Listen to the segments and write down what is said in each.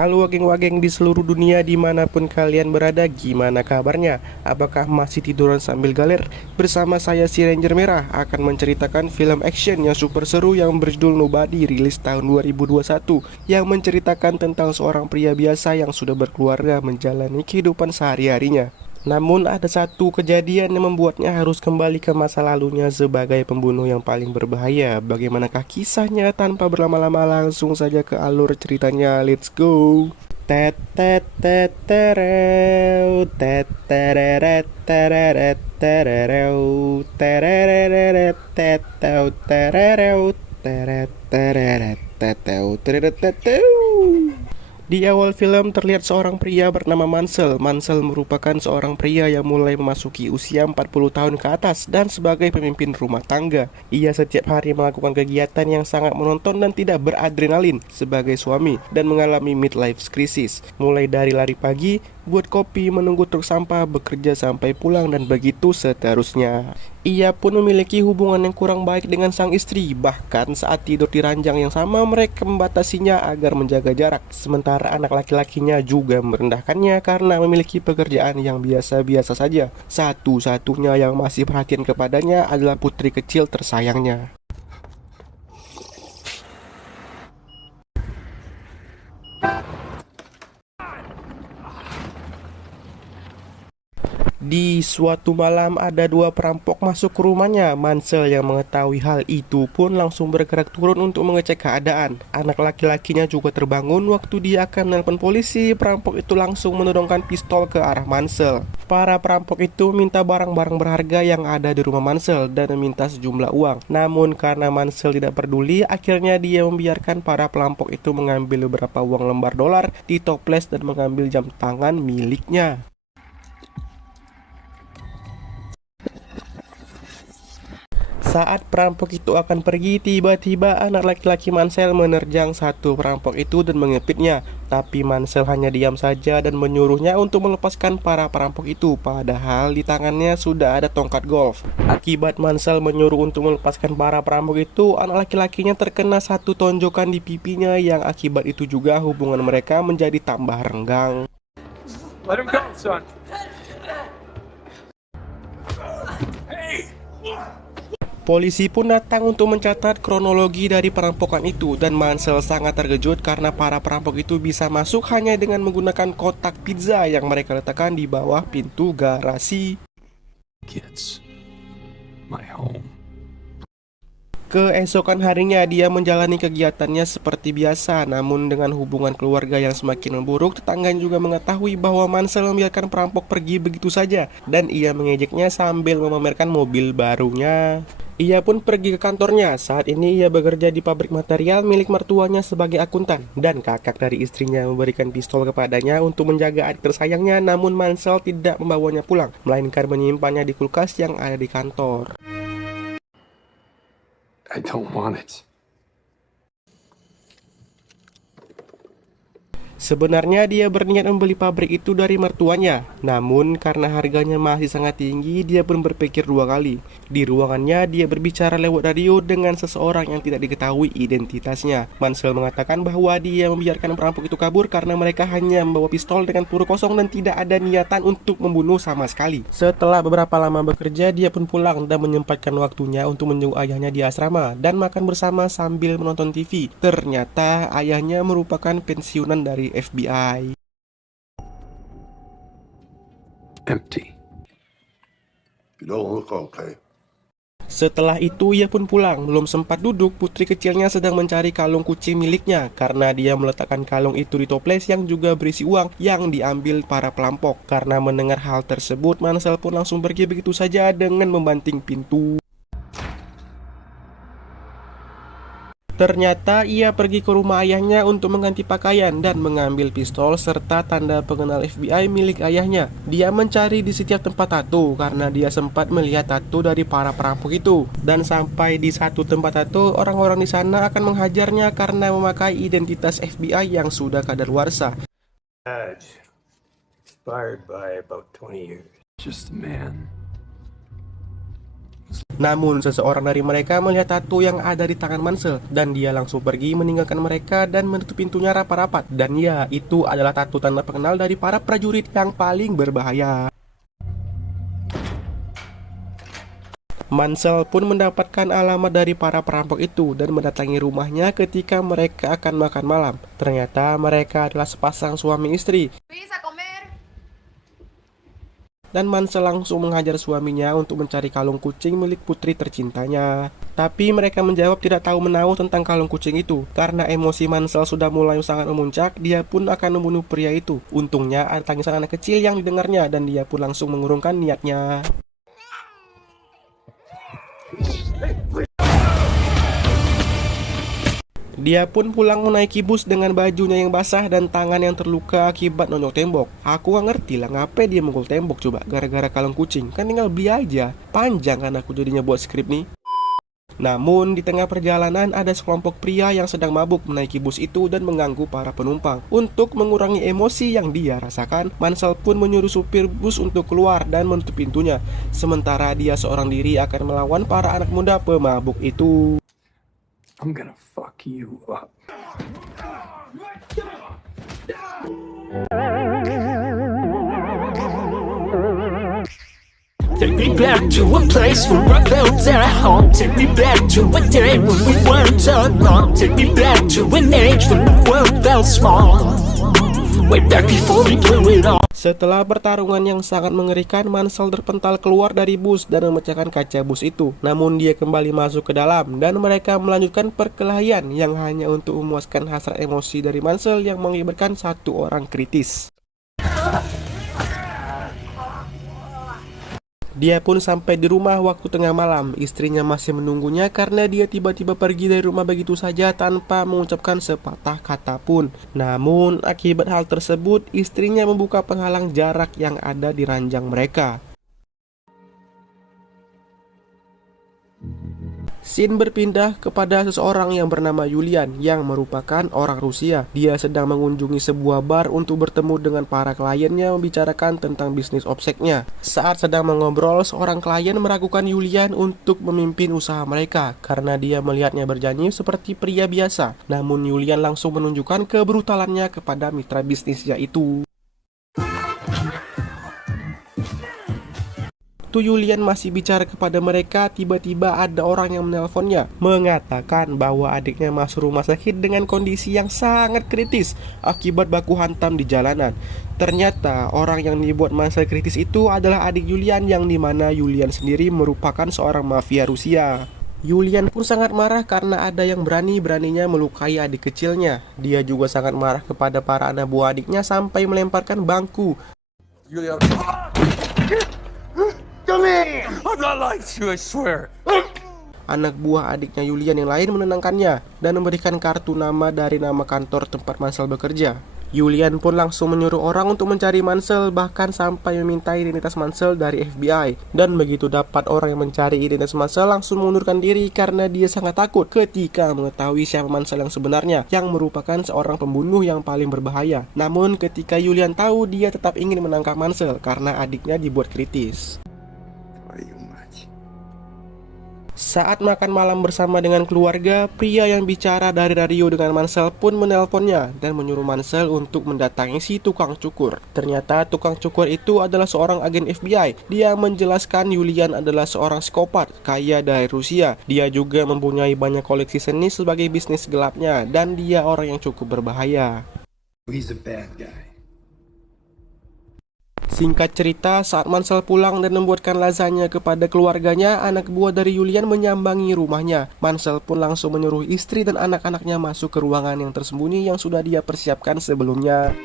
Halo wageng-wageng di seluruh dunia dimanapun kalian berada, gimana kabarnya? Apakah masih tiduran sambil galer? Bersama saya si Ranger Merah akan menceritakan film action yang super seru yang berjudul Nobody, rilis tahun 2021, yang menceritakan tentang seorang pria biasa yang sudah berkeluarga menjalani kehidupan sehari-harinya. Namun ada satu kejadian yang membuatnya harus kembali ke masa lalunya sebagai pembunuh yang paling berbahaya. Bagaimanakah kisahnya? Tanpa berlama-lama langsung saja ke alur ceritanya. Let's go. Tet tet tet tereu, tet tereret tereret terereu, terereret teteu terereu, teret tereret teteu tereret teteu. Di awal film terlihat seorang pria bernama Mansell. Mansell merupakan seorang pria yang mulai memasuki usia 40 tahun ke atas dan sebagai pemimpin rumah tangga. Ia setiap hari melakukan kegiatan yang sangat monoton dan tidak beradrenalin sebagai suami dan mengalami midlife crisis. Mulai dari lari pagi, buat kopi, menunggu truk sampah, bekerja sampai pulang, dan begitu seterusnya. Ia pun memiliki hubungan yang kurang baik dengan sang istri. Bahkan saat tidur di ranjang yang sama, mereka membatasinya agar menjaga jarak. Sementara anak laki-lakinya juga merendahkannya karena memiliki pekerjaan yang biasa-biasa saja. Satu-satunya yang masih perhatian kepadanya adalah putri kecil tersayangnya. Di suatu malam ada dua perampok masuk ke rumahnya. Mansell yang mengetahui hal itu pun langsung bergerak turun untuk mengecek keadaan. Anak laki-lakinya juga terbangun. Waktu dia akan menelpon polisi, perampok itu langsung menodongkan pistol ke arah Mansell. Para perampok itu minta barang-barang berharga yang ada di rumah Mansell dan meminta sejumlah uang. Namun karena Mansell tidak peduli, akhirnya dia membiarkan para perampok itu mengambil beberapa uang lembar dolar di toples dan mengambil jam tangan miliknya. Saat perampok itu akan pergi, tiba-tiba anak laki-laki Mansell menerjang satu perampok itu dan mengepitnya. Tapi Mansell hanya diam saja dan menyuruhnya untuk melepaskan para perampok itu, padahal di tangannya sudah ada tongkat golf. Akibat Mansell menyuruh untuk melepaskan para perampok itu, anak laki-lakinya terkena satu tonjokan di pipinya, yang akibat itu juga hubungan mereka menjadi tambah renggang. Let him go, son. Polisi pun datang untuk mencatat kronologi dari perampokan itu, dan Mansell sangat terkejut karena para perampok itu bisa masuk hanya dengan menggunakan kotak pizza yang mereka letakkan di bawah pintu garasi. Kids, my home. Keesokan harinya dia menjalani kegiatannya seperti biasa, namun dengan hubungan keluarga yang semakin memburuk, tetangga juga mengetahui bahwa Mansell membiarkan perampok pergi begitu saja, dan ia mengejeknya sambil memamerkan mobil barunya. Ia pun pergi ke kantornya. Saat ini ia bekerja di pabrik material milik mertuanya sebagai akuntan, dan kakak dari istrinya memberikan pistol kepadanya untuk menjaga adik tersayangnya, namun Mansell tidak membawanya pulang, melainkan menyimpannya di kulkas yang ada di kantor. I don't want it. Sebenarnya dia berniat membeli pabrik itu dari mertuanya, namun karena harganya masih sangat tinggi, dia pun berpikir dua kali. Di ruangannya, dia berbicara lewat radio dengan seseorang yang tidak diketahui identitasnya. Mansell mengatakan bahwa dia membiarkan perampok itu kabur karena mereka hanya membawa pistol dengan peluru kosong dan tidak ada niatan untuk membunuh sama sekali. Setelah beberapa lama bekerja, dia pun pulang dan menyempatkan waktunya untuk menjenguk ayahnya di asrama dan makan bersama sambil menonton TV. Ternyata ayahnya merupakan pensiunan dari FBI. Empty. You don't look okay. Setelah itu ia pun pulang. Belum sempat duduk, putri kecilnya sedang mencari kalung kucing miliknya karena dia meletakkan kalung itu di toples yang juga berisi uang yang diambil para perampok. Karena mendengar hal tersebut, Mansell pun langsung pergi begitu saja dengan membanting pintu. Ternyata ia pergi ke rumah ayahnya untuk mengganti pakaian dan mengambil pistol serta tanda pengenal FBI milik ayahnya. Dia mencari di setiap tempat tato karena dia sempat melihat tato dari para perampok itu. Dan sampai di satu tempat tato, orang-orang di sana akan menghajarnya karena memakai identitas FBI yang sudah kadaluarsa. Expired by about 20 years. Just a man Namun seseorang dari mereka melihat tato yang ada di tangan Mansell dan dia langsung pergi meninggalkan mereka dan menutup pintunya rapat-rapat. Dan ya, itu adalah tato tanda pengenal dari para prajurit yang paling berbahaya. Mansell pun mendapatkan alamat dari para perampok itu dan mendatangi rumahnya ketika mereka akan makan malam. Ternyata mereka adalah sepasang suami istri. Dan Mansell langsung menghajar suaminya untuk mencari kalung kucing milik putri tercintanya. Tapi mereka menjawab tidak tahu menahu tentang kalung kucing itu. Karena emosi Mansell sudah mulai sangat memuncak, dia pun akan membunuh pria itu. Untungnya ada tangisan anak kecil yang didengarnya dan dia pun langsung mengurungkan niatnya. Dia pun pulang menaiki bus dengan bajunya yang basah dan tangan yang terluka akibat nonyok tembok. Aku gak ngerti lah ngapain dia mukul tembok coba, gara-gara kalung kucing. Kan tinggal beli aja. Panjang kan aku jadinya buat skrip nih. Namun di tengah perjalanan ada sekelompok pria yang sedang mabuk menaiki bus itu dan mengganggu para penumpang. Untuk mengurangi emosi yang dia rasakan, Mansell pun menyuruh supir bus untuk keluar dan menutup pintunya. Sementara dia seorang diri akan melawan para anak muda pemabuk itu. I'm gonna fuck you up. Take me back to a place where I felt at home. Take me back to a day when we weren't alone. Take me back to an age when the world felt small. Way back before we blew it all. Setelah pertarungan yang sangat mengerikan, Mansell terpental keluar dari bus dan memecahkan kaca bus itu. Namun dia kembali masuk ke dalam dan mereka melanjutkan perkelahian yang hanya untuk memuaskan hasrat emosi dari Mansell yang mengakibatkan satu orang kritis. Dia pun sampai di rumah waktu tengah malam. Istrinya masih menunggunya karena dia tiba-tiba pergi dari rumah begitu saja tanpa mengucapkan sepatah kata pun. Namun akibat hal tersebut, istrinya membuka penghalang jarak yang ada di ranjang mereka. Scene berpindah kepada seseorang yang bernama Julian yang merupakan orang Rusia. Dia sedang mengunjungi sebuah bar untuk bertemu dengan para kliennya membicarakan tentang bisnis offsetnya. Saat sedang mengobrol, seorang klien meragukan Julian untuk memimpin usaha mereka karena dia melihatnya berjanji seperti pria biasa. Namun Julian langsung menunjukkan kebrutalannya kepada mitra bisnisnya itu. Julian masih bicara kepada mereka, tiba-tiba ada orang yang menelponnya mengatakan bahwa adiknya masuk rumah sakit dengan kondisi yang sangat kritis akibat baku hantam di jalanan. Ternyata orang yang dibuat masa kritis itu adalah adik Julian, yang dimana Julian sendiri merupakan seorang mafia Rusia. Julian pun sangat marah karena ada yang berani-beraninya melukai adik kecilnya. Dia juga sangat marah kepada para anak buah adiknya sampai melemparkan bangku. Julian. I'm not like you, I swear. Anak buah adiknya Julian yang lain menenangkannya dan memberikan kartu nama dari nama kantor tempat Mansell bekerja. Julian pun langsung menyuruh orang untuk mencari Mansell, bahkan sampai meminta identitas Mansell dari FBI. Dan begitu dapat orang yang mencari identitas Mansell, langsung mengundurkan diri karena dia sangat takut ketika mengetahui siapa Mansell yang sebenarnya, yang merupakan seorang pembunuh yang paling berbahaya. Namun ketika Julian tahu, dia tetap ingin menangkap Mansell karena adiknya dibuat kritis. Saat makan malam bersama dengan keluarga, pria yang bicara dari radio dengan Mansell pun menelponnya dan menyuruh Mansell untuk mendatangi si tukang cukur. Ternyata tukang cukur itu adalah seorang agen FBI. Dia menjelaskan Julian adalah seorang psikopat kaya dari Rusia. Dia juga mempunyai banyak koleksi seni sebagai bisnis gelapnya dan dia orang yang cukup berbahaya. He's a bad guy. Singkat cerita, saat Mansell pulang dan membuatkan lasagna kepada keluarganya, anak buah dari Julian menyambangi rumahnya. Mansell pun langsung menyuruh istri dan anak-anaknya masuk ke ruangan yang tersembunyi yang sudah dia persiapkan sebelumnya.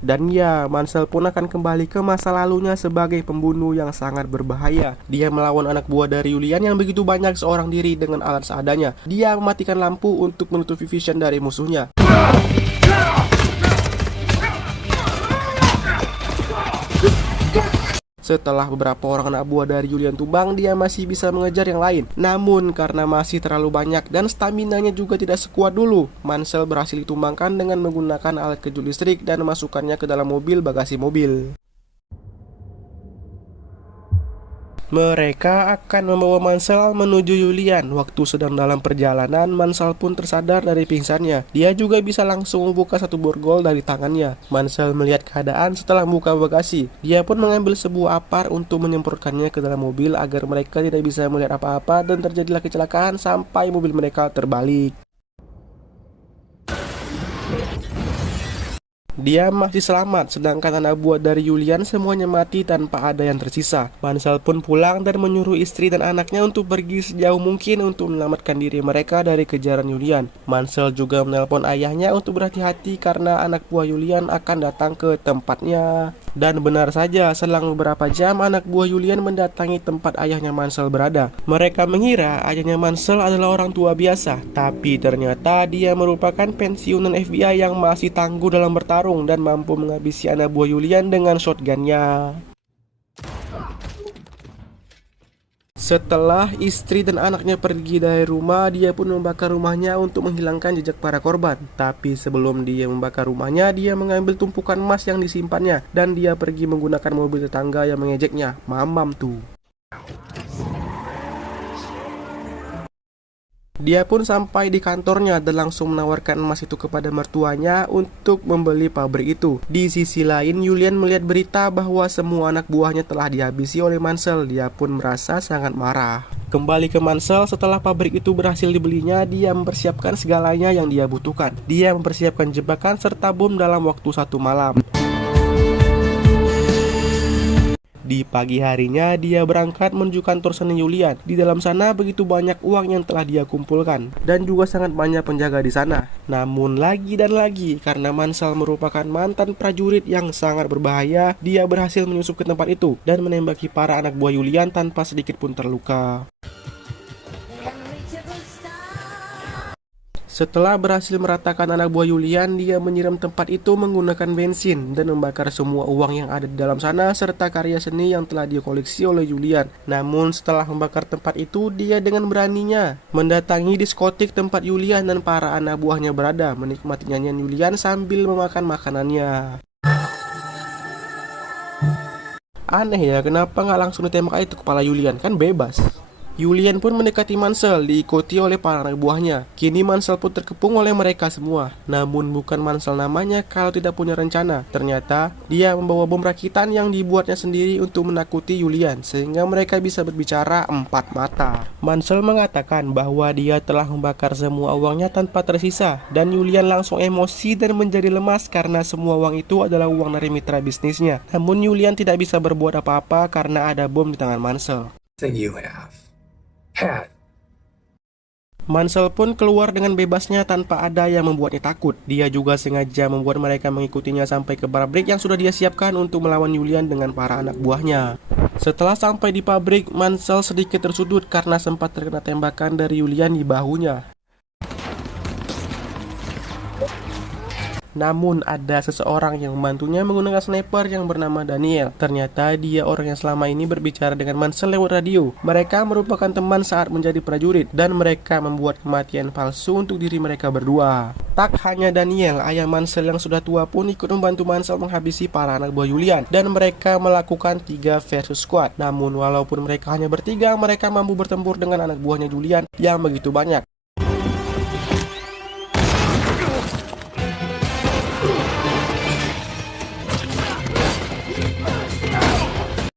Dan ya, Mansell pun akan kembali ke masa lalunya sebagai pembunuh yang sangat berbahaya. Dia melawan anak buah dari Julian yang begitu banyak seorang diri dengan alat seadanya. Dia mematikan lampu untuk menutupi vision dari musuhnya. Setelah beberapa orang anak buah dari Julian tumbang, dia masih bisa mengejar yang lain. Namun karena masih terlalu banyak dan staminanya juga tidak sekuat dulu, Mansell berhasil ditumbangkan dengan menggunakan alat kejut listrik dan memasukkannya ke dalam mobil bagasi mobil. Mereka akan membawa Mansell menuju Julian. Waktu sedang dalam perjalanan, Mansell pun tersadar dari pingsannya. Dia juga bisa langsung membuka satu borgol dari tangannya. Mansell melihat keadaan setelah membuka bagasi. Dia pun mengambil sebuah apar untuk menyemprotkannya ke dalam mobil agar mereka tidak bisa melihat apa-apa, dan terjadilah kecelakaan sampai mobil mereka terbalik. Dia masih selamat, sedangkan anak buah dari Julian semuanya mati tanpa ada yang tersisa. Mansell pun pulang dan menyuruh istri dan anaknya untuk pergi sejauh mungkin untuk menyelamatkan diri mereka dari kejaran Julian. Mansell juga menelpon ayahnya untuk berhati-hati karena anak buah Julian akan datang ke tempatnya. Dan benar saja, selang beberapa jam anak buah Julian mendatangi tempat ayahnya Mansell berada. Mereka mengira ayahnya Mansell adalah orang tua biasa, tapi ternyata dia merupakan pensiunan FBI yang masih tangguh dalam bertarung dan mampu menghabisi anak buah Julian dengan shotgunnya. Setelah istri dan anaknya pergi dari rumah, dia pun membakar rumahnya untuk menghilangkan jejak para korban. Tapi sebelum dia membakar rumahnya, dia mengambil tumpukan emas yang disimpannya, dan dia pergi menggunakan mobil tetangga yang mengejeknya. Mamam tuh. Dia pun sampai di kantornya dan langsung menawarkan emas itu kepada mertuanya untuk membeli pabrik itu. Di sisi lain, Julian melihat berita bahwa semua anak buahnya telah dihabisi oleh Mansell. Dia pun merasa sangat marah. Kembali ke Mansell, setelah pabrik itu berhasil dibelinya, dia mempersiapkan segalanya yang dia butuhkan. Dia mempersiapkan jebakan serta bom dalam waktu 1 malam. Di pagi harinya, dia berangkat menuju kantor seni Julian. Di dalam sana begitu banyak uang yang telah dia kumpulkan, dan juga sangat banyak penjaga di sana. Namun lagi dan lagi, karena Mansell merupakan mantan prajurit yang sangat berbahaya, dia berhasil menyusup ke tempat itu dan menembaki para anak buah Julian tanpa sedikit pun terluka. Setelah berhasil meratakan anak buah Julian, dia menyiram tempat itu menggunakan bensin dan membakar semua uang yang ada di dalam sana serta karya seni yang telah dikoleksi oleh Julian. Namun setelah membakar tempat itu, dia dengan beraninya mendatangi diskotik tempat Julian dan para anak buahnya berada, menikmati nyanyian Julian sambil memakan makanannya. Aneh ya, kenapa nggak langsung ditembak itu kepala Julian? Kan bebas. Julian pun mendekati Mansell, diikuti oleh para anak buahnya. Kini Mansell pun terkepung oleh mereka semua. Namun bukan Mansell namanya kalau tidak punya rencana. Ternyata dia membawa bom rakitan yang dibuatnya sendiri untuk menakuti Julian, sehingga mereka bisa berbicara empat mata. Mansell mengatakan bahwa dia telah membakar semua uangnya tanpa tersisa, dan Julian langsung emosi dan menjadi lemas karena semua uang itu adalah uang dari mitra bisnisnya. Namun Julian tidak bisa berbuat apa-apa karena ada bom di tangan Mansell. Thing you have. Had. Mansell pun keluar dengan bebasnya tanpa ada yang membuatnya takut. Dia juga sengaja membuat mereka mengikutinya sampai ke pabrik yang sudah dia siapkan untuk melawan Julian dengan para anak buahnya. Setelah sampai di pabrik, Mansell sedikit tersudut karena sempat terkena tembakan dari Julian di bahunya. Namun ada seseorang yang membantunya menggunakan sniper yang bernama Daniel. Ternyata dia orang yang selama ini berbicara dengan Mansell lewat radio. Mereka merupakan teman saat menjadi prajurit, dan mereka membuat kematian palsu untuk diri mereka berdua. Tak hanya Daniel, ayah Mansell yang sudah tua pun ikut membantu Mansell menghabisi para anak buah Julian, dan mereka melakukan 3 versus squad. Namun walaupun mereka hanya bertiga, mereka mampu bertempur dengan anak buahnya Julian yang begitu banyak.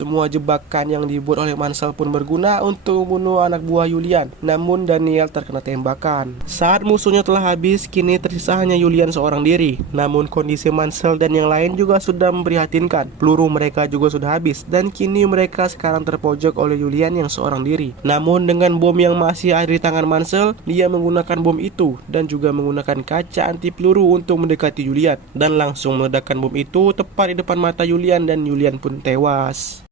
Semua jebakan yang dibuat oleh Mansell pun berguna untuk membunuh anak buah Julian. Namun Daniel terkena tembakan. Saat musuhnya telah habis, kini tersisa hanya Julian seorang diri. Namun kondisi Mansell dan yang lain juga sudah memprihatinkan. Peluru mereka juga sudah habis, dan kini mereka sekarang terpojok oleh Julian yang seorang diri. Namun dengan bom yang masih ada di tangan Mansell, dia menggunakan bom itu dan juga menggunakan kaca anti peluru untuk mendekati Julian, dan langsung meledakkan bom itu tepat di depan mata Julian, dan Julian pun tewas.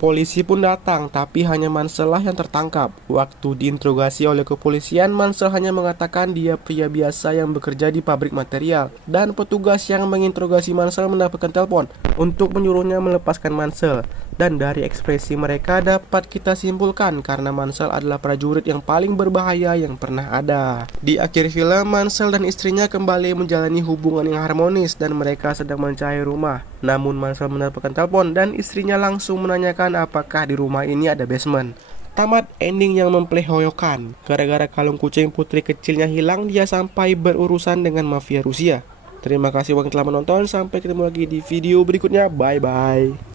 Polisi pun datang, tapi hanya Mansell lah yang tertangkap. Waktu diinterogasi oleh kepolisian, Mansell hanya mengatakan dia pria biasa yang bekerja di pabrik material. Dan petugas yang menginterogasi Mansell mendapatkan telepon untuk menyuruhnya melepaskan Mansell. Dan dari ekspresi mereka dapat kita simpulkan karena Mansell adalah prajurit yang paling berbahaya yang pernah ada. Di akhir film, Mansell dan istrinya kembali menjalani hubungan yang harmonis dan mereka sedang mencari rumah. Namun Mansell mendapatkan telepon dan istrinya langsung menanyakan apakah di rumah ini ada basement. Tamat ending yang memplehoyokan. Gara-gara kalung kucing putri kecilnya hilang, dia sampai berurusan dengan mafia Rusia. Terima kasih buat yang telah menonton. Sampai ketemu lagi di video berikutnya. Bye bye.